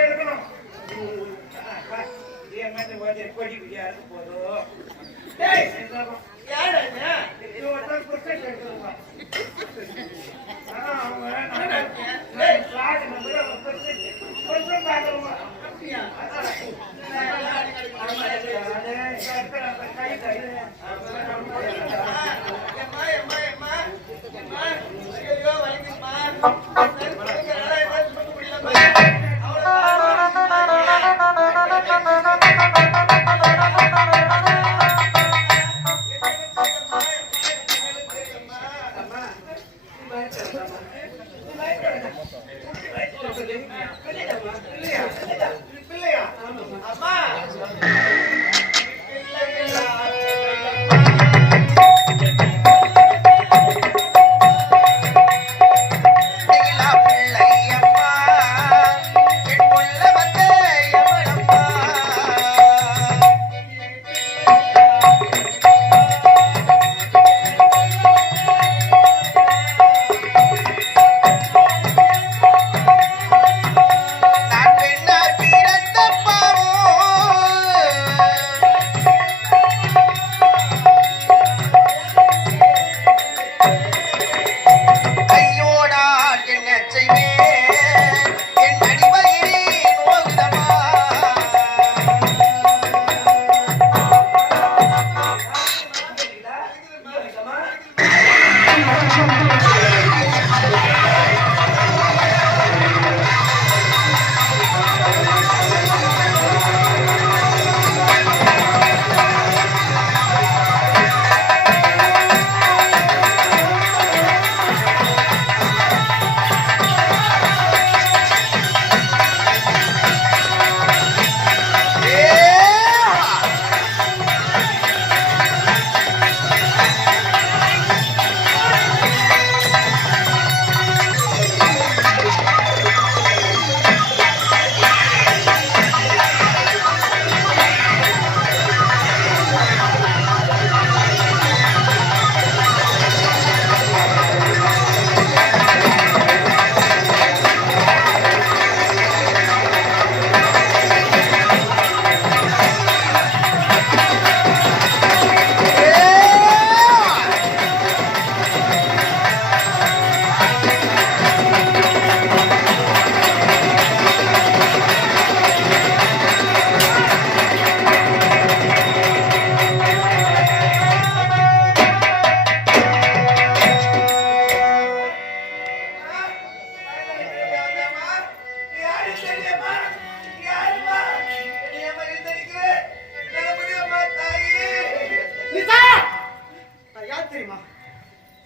எடுக்கணும் கொடி பிடியாது போதும்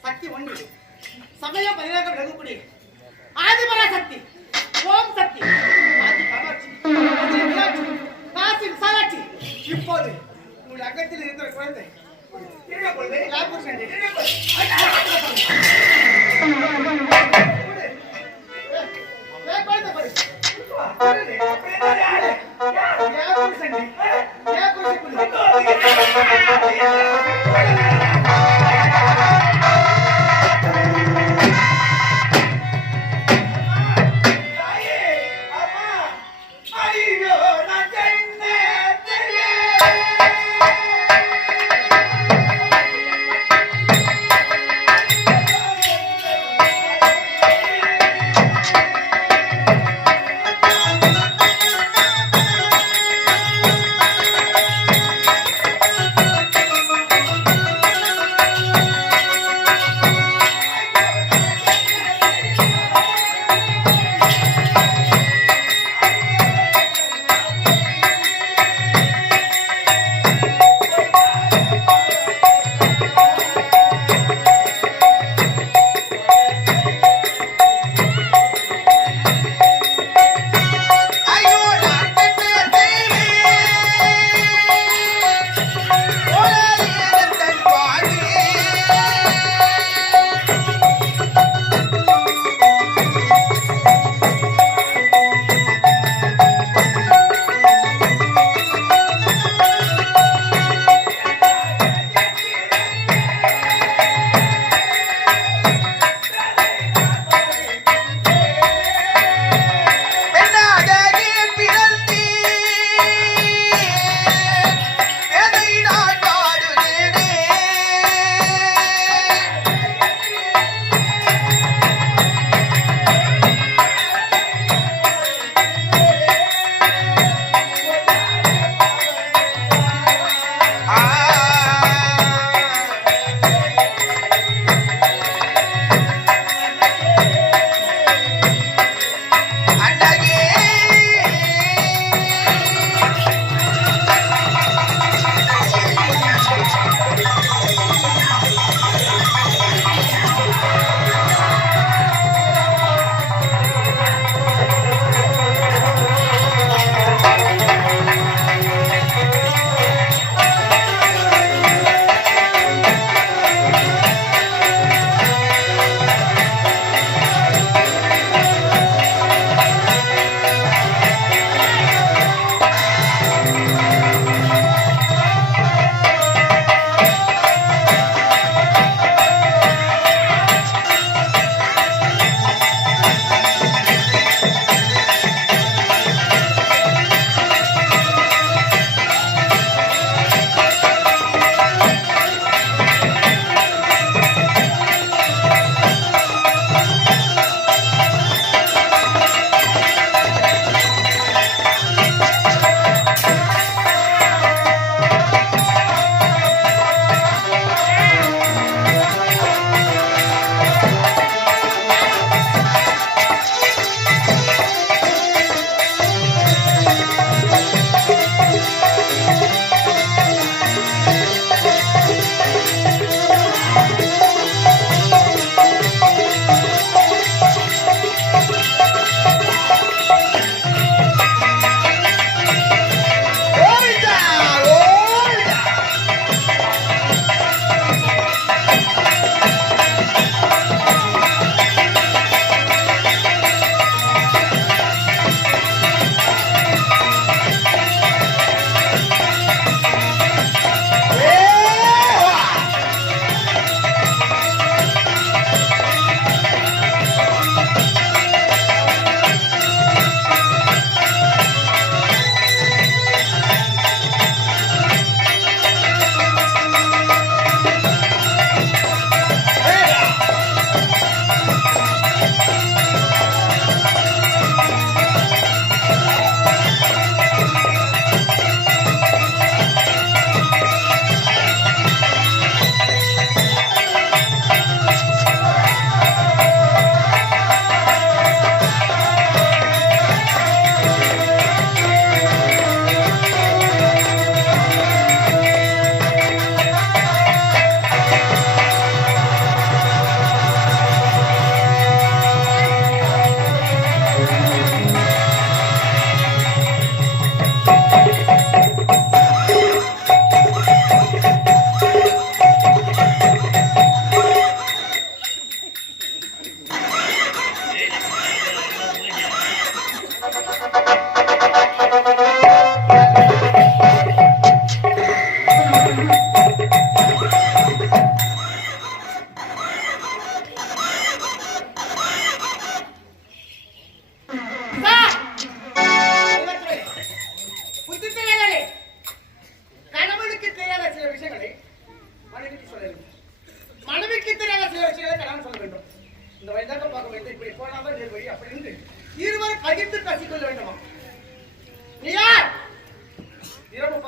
சக்தி ஒன்று சமய பரிணாம ரகுபடி ஆதிபரா சக்தி ஓம் சக்தி ஆதி காமாட்சி காசி விசாலாட்சி இப்போது உங்கள் அகத்தில் இருக்கிற குழந்தை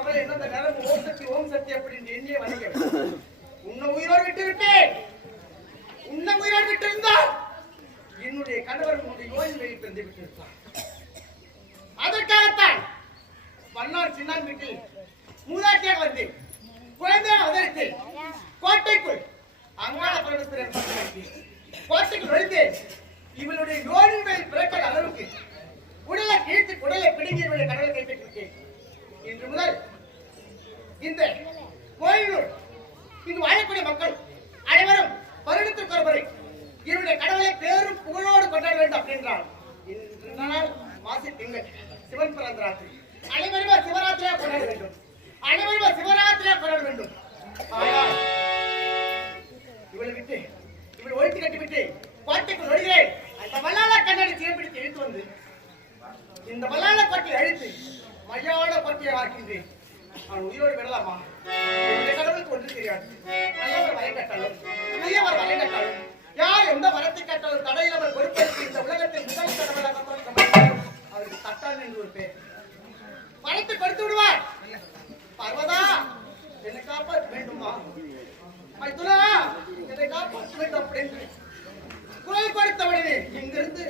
கவலை என்ன அந்த நேரம் ஓம் சக்தி அப்படின்னு எண்ணியே வணங்க. உன்னை உயிரோடு விட்டு விட்டேன். உன்னை உயிரோடு விட்டு இருந்தால் என்னுடைய கணவர் உன்னுடைய நோயின் வெளியில் பிறந்து விட்டிருப்பார். அதற்காகத்தான் வண்ணார் சின்னான் வீட்டில் மூதாட்டியாக வந்து குழந்தையாக அவதரித்து கோட்டைக்குள் அங்காள பரமேஸ்வரன் கோட்டைக்குள் நுழைந்து இவளுடைய யோனின் மேல் பிறக்கிற அளவுக்கு உடலை கீழ்த்து குடலை பிடிங்கி இவளுடைய கடலை கைப்பற்றிவிட்டேன். இன்று முதல் இந்த கோயிலூர் இங்கு வாழக்கூடிய மக்கள் அனைவரும் வருடத்திற்கு ஒரு முறை இவருடைய கடவுளை பேரும் புகழோடு கொண்டாட வேண்டும் அப்படின்றால் இன்று நாள் மாசி திங்கள் சிவன் பிறந்த ராத்திரி அனைவரும் சிவராத்திரியா கொண்டாட வேண்டும். அனைவரும் சிவராத்திரியா கொண்டாட வேண்டும். ஆனால் இவளை விட்டு இவளை ஒழித்து கட்டிவிட்டு கோட்டைக்குள் நுழைகிறேன். அந்த வல்லாள கண்ணாடி சிறப்பிடித்து இழுத்து வந்து இந்த வல்லாள கோட்டையை அழித்து மையான கோட்டையை ஆக்கின்றேன். அவன் உயிரோடு விடலாமா? என்னுடைய கடவுளுக்கு ஒன்று தெரியாது. நல்லவர் வரை கட்டாலும் நல்லவர் வரை கட்டாலும் யார் எந்த வரத்தை கட்டாலும் தடையில் அவர் பொறுப்பேற்று இந்த உலகத்தில் முதல் கடவுளாக அவருக்கு தட்டான் என்று ஒரு பேர் வரத்தை கொடுத்து விடுவார். பர்வதா என்னை காப்பாற்ற வேண்டுமா? மைதுலா என்னை காப்பாற்ற வேண்டும் அப்படின்னு குரல் கொடுத்தவனே இங்கிருந்து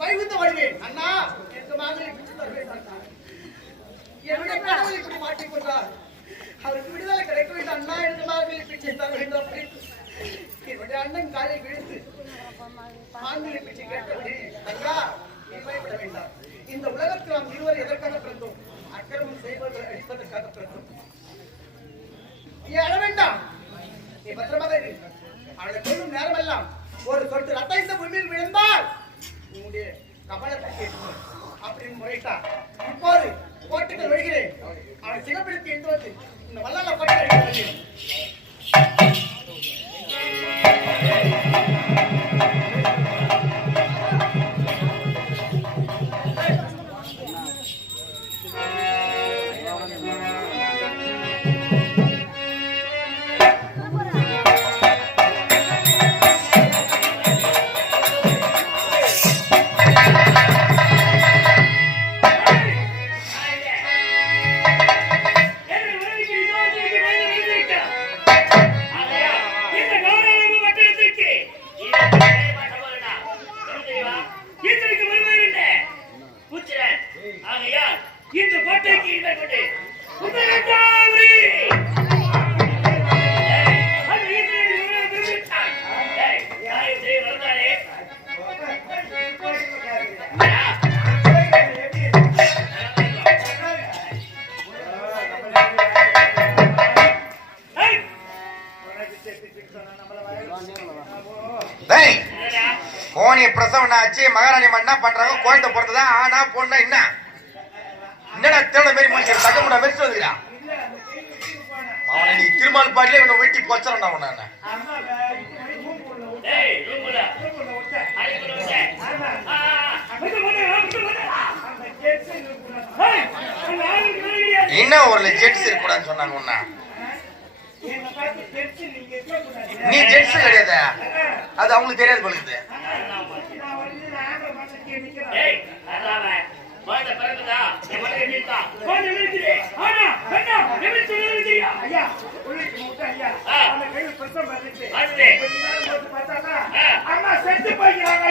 வைகுந்த வருவேன். அண்ணா எனக்கு மாதிரி என்னுடைய கடவுளை இப்படி மாட்டிக் கொண்டார். அவருக்கு விடுதலை கிடைக்க வேண்டும். அண்ணா எனக்கு மாதிரி பிச்சை தர வேண்டும் அப்படின்னு என்னுடைய அண்ணன் காலை விழுத்து ஆண்களை பிச்சை கேட்டபடி தங்கா நீ பயப்பட வேண்டாம். இந்த உலகத்தில் நாம் இருவர் எதற்காக பிறந்தோம்? அக்கிரமம் செய்வதை அழிப்பதற்காக பிறந்தோம். நீ அழ வேண்டாம். நீ பத்திரமாக இரு. அவளை கொள்ளும் நேரமெல்லாம் ஒரு சொட்டு ரத்த இந்த பூமியில் விழுந்தால் உன்னுடைய கவலத்தை கேட்கும் அப்படின்னு முறையிட்டார். இப்போது கோட்டைகள் வருகிறேன். அவனை சிகப்பிடித்து என்று வந்து இந்த வல்லாள கோட்டை வருகிறேன். பிரசவம் ஆச்சு மகாராணி என்ன பண்றாங்க? குழந்தை பிறந்ததான் ஆனா பொண்ணா என்ன என்னடா தேட மாரி முடிச்சு தகமுடா வெச்சு வந்துடா அவனை நீ திருமால் பாட்டிலே இவனை வெட்டி போச்சறடா உன்ன என்ன ஒரு ஜெட்ஸ் இருக்கக்கூடாதுன்னு சொன்னாங்க உன்ன நீ ஜெட்ஸ் கிடையாது அது அவங்களுக்கு தெரியாது போலுது அம்மா செத்து போய்க்கிறாங்க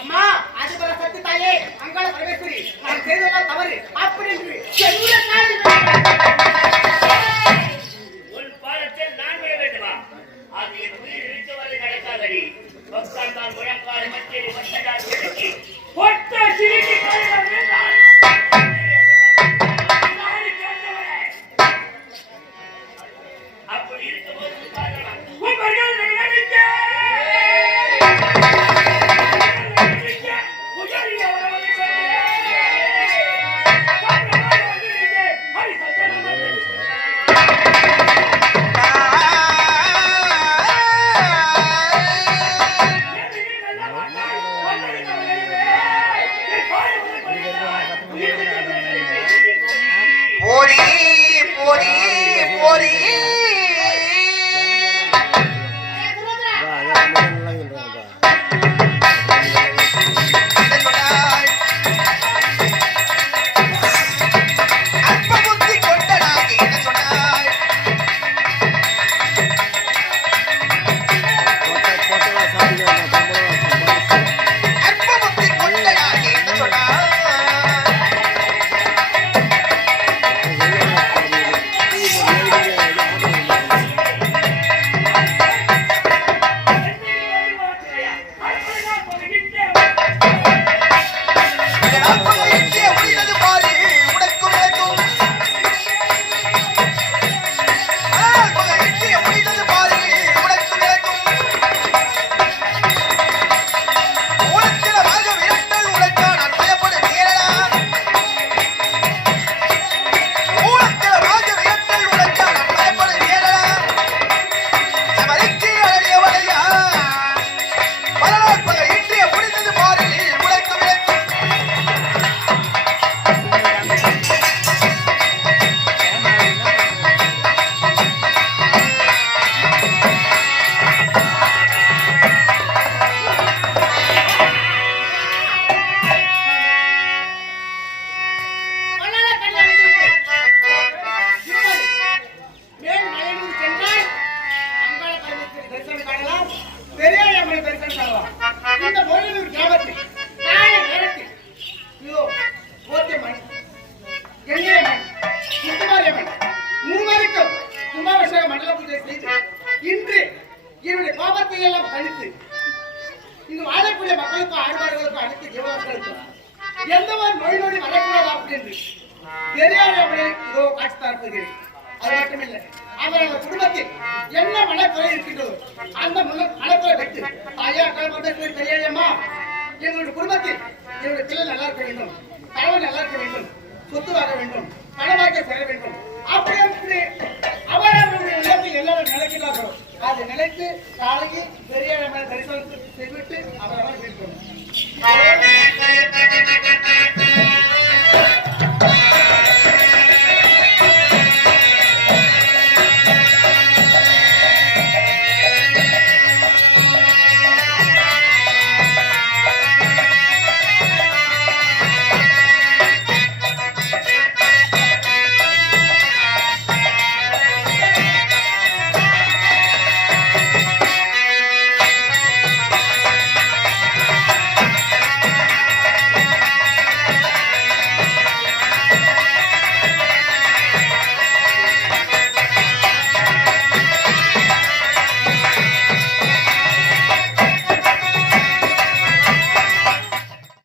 அம்மா அதுபோல சத்து தாயே அங்காள பரமேஸ்வரி நான் செய்ததெல்லாம் தவறு அப்படி என்று உன் பாதத்தில் நான் விட வேண்டுமா? அது என் உயிர் இழுத்தவரை நடக்காதடி. பக்தான் முழங்கால மத்தியில் வந்ததால் சிறுக்கி ஒட்ட சிறுக்கி காலில் வீழ்ந்தாள். அப்படி இருக்கும்போது உன் மரியாதை நினைக்க போடி போடி போடி எந்த ஒரு நோய் நொடி வரக்கூடாது அப்படின்னு தெரியாதவர்களே இதோ காட்சி தரப்போகிறேன். அது மட்டுமில்லை, அவரவர் குடும்பத்தில் என்ன மனக்குறை இருக்கின்றதோ அந்த மனக்குறை வைத்து தாயா கலப்பட்ட பெரியம்மா, எங்களுடைய குடும்பத்தில் என்னுடைய பிள்ளை நல்லா இருக்க வேண்டும், கணவன் நல்லா இருக்க வேண்டும், சொத்து வாங்க வேண்டும், பணமாக செல்ல வேண்டும், அப்படி அவரவருடைய நிலத்தில் எல்லாரும் நிலைக்கிறார்களோ அது நிலைத்து காலையில் பெரிய தரிசனத்துக்கு